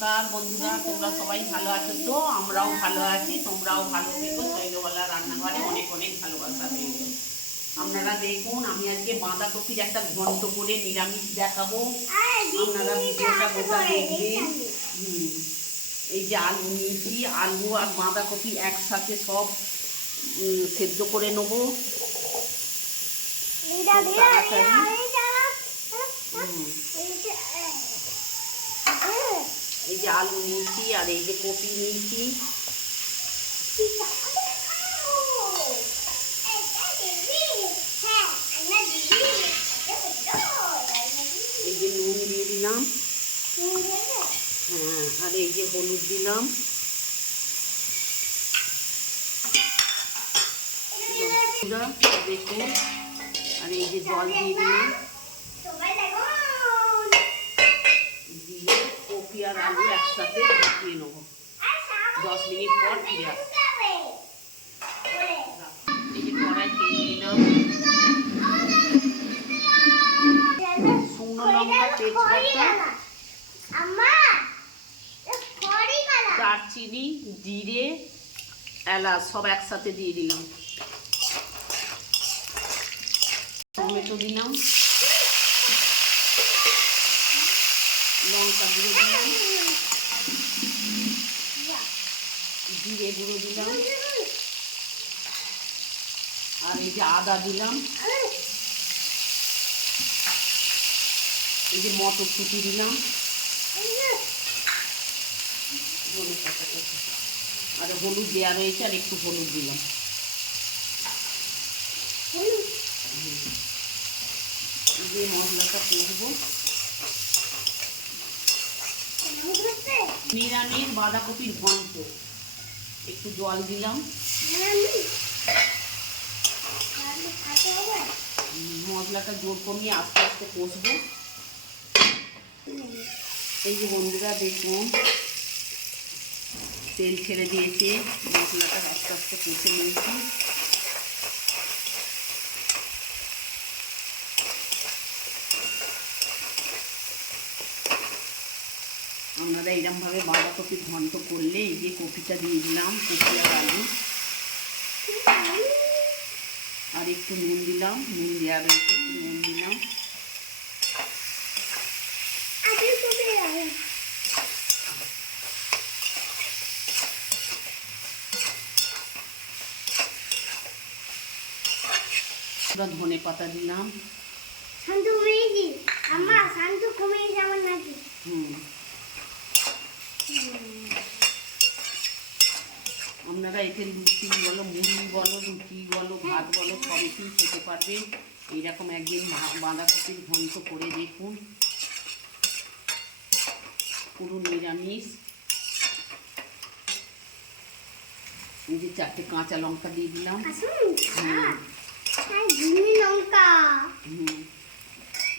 নমস্কার বন্ধুরা, তোমরা সবাই ভালো আছো তো? আমরাও ভালো আছি, তোমরাও ভালো থেকো। শৈলবালা রান্নাঘরে অনেক অনেক ভালোবাসা রইল। আপনারা দেখুন, আমি আজকে বাঁধাকপির একটা ঘন্ট করে নিরামিষ দেখাবো। আপনারা ভিডিওটা গোটা দেখবেন। এই যে আলু নিয়েছি, আলু আর বাঁধাকপি একসাথে সব সেদ্ধ করে নেবো তাড়াতাড়ি। এই যে আলু নিয়েছি আর এই যে কপি নিয়েছি। এই যে নুন দিয়ে দিলাম, হ্যাঁ, আর এই যে হলুদ দিলাম, দেখুন, আর এই যে জল দিয়ে দিলাম, দিয়ে কপি আর আলু একসাথে দিয়ে নেবো। 10 মিনিট পর ফিরে আসবো। এই যে কড়াই তেল দিলাম, শুকনো লঙ্কা, তেজপাতা, দারচিনি, জিরে, এলাচ সব একসাথে দিয়ে দিলাম। টমেটো দিলাম, লঙ্কা গুঁড়ো দিলাম, জিরে গুঁড়ো দিলাম, আর এই যে আদা দিলাম, এই যে মটরশুঁটি দিলাম, আর হলুদ দেওয়া রয়েছে, আর একটু হলুদ দিলাম। দিয়ে মশলাটা কষবো। নিরামিষ বাঁধাকপির ঘন্ট, একটু জল দিলাম, মশলাটা জোর কমিয়ে আস্তে আস্তে কষবো। এই যে বন্ধুরা দেখুন, তেল ছেড়ে দিয়েছে, মশলাটা আস্তে আস্তে কষে নিয়েছি। আপনারা এরকমভাবে বাঁধাকপির ঘন্ট করলে এই যে কপিটা দিয়ে দিলাম, কপি আর আলু, আর একটু নুন দিলাম, নুন দেওয়ার একটু নুন দিলাম, ধনে পাতা দিলাম। আপনারা এতে লুচি বলো, মুড়ি বলো, রুটি বলো, ভাত বলো, সবই খেতে পারবেন। এইরকম একদিন বাঁধাকপির ঘন্ট করে দেখুন, পুরো নিরামিষ। এই যে 4টে কাঁচা লঙ্কা দিয়ে দিলাম,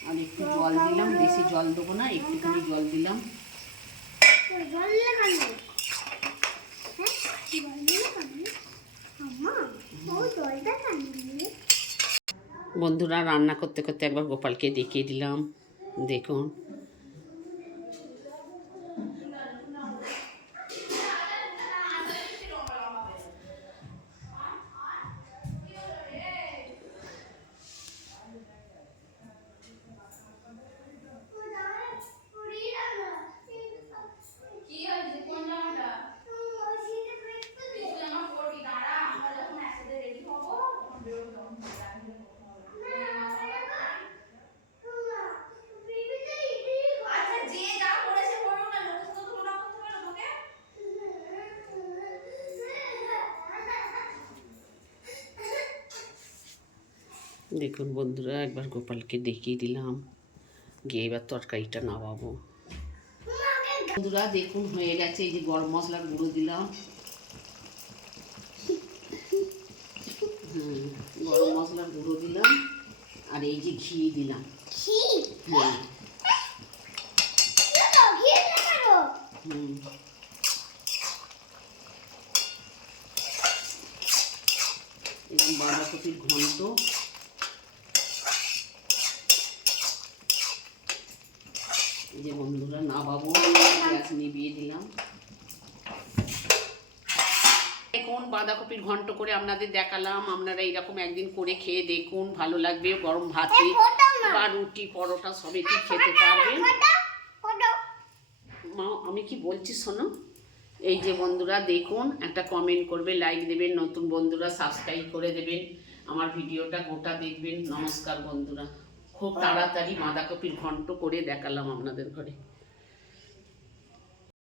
আর একটু জল দিলাম, বেশি জল দেবো না, একটুখানি জল দিলাম। বন্ধুরা, রান্না করতে করতে একবার গোপালকে দেখিয়ে দিলাম, দেখুন। দেখুন বন্ধুরা, একবার গোপালকে দেখিয়ে দিলাম, গিয়ে এবার তরকারিটা নামাবো। বন্ধুরা দেখুন, হয়ে গেছে। এই যে গরম মশলার গুঁড়ো দিলাম, গরম মশলার গুঁড়ো দিলাম, আর এই যে ঘি দিলাম। এরকম বাঁধাকপির ঘন্ট। এই যে বন্ধুরা, নামাবো, গ্যাস নিভিয়ে বাঁধাকপির ঘন্ট করে আপনাদের দেখালাম। আপনারা এইরকম একদিন করে খেয়ে দেখুন, ভালো লাগবে। গরম ভাতে বা রুটি পরোটা সবেতেই খেতে পারবেন। মা আমি কি বলছি শোনো, এই যে বন্ধুরা দেখুন, একটা কমেন্ট করবে, লাইক দেবেন, নতুন বন্ধুরা সাবস্ক্রাইব করে দেবেন, আমার ভিডিওটা গোটা দেখবেন। নমস্কার বন্ধুরা, খুব তাড়াতাড়ি বাঁধাকপির ঘন্ট করে দেখালাম আপনাদের ঘরে।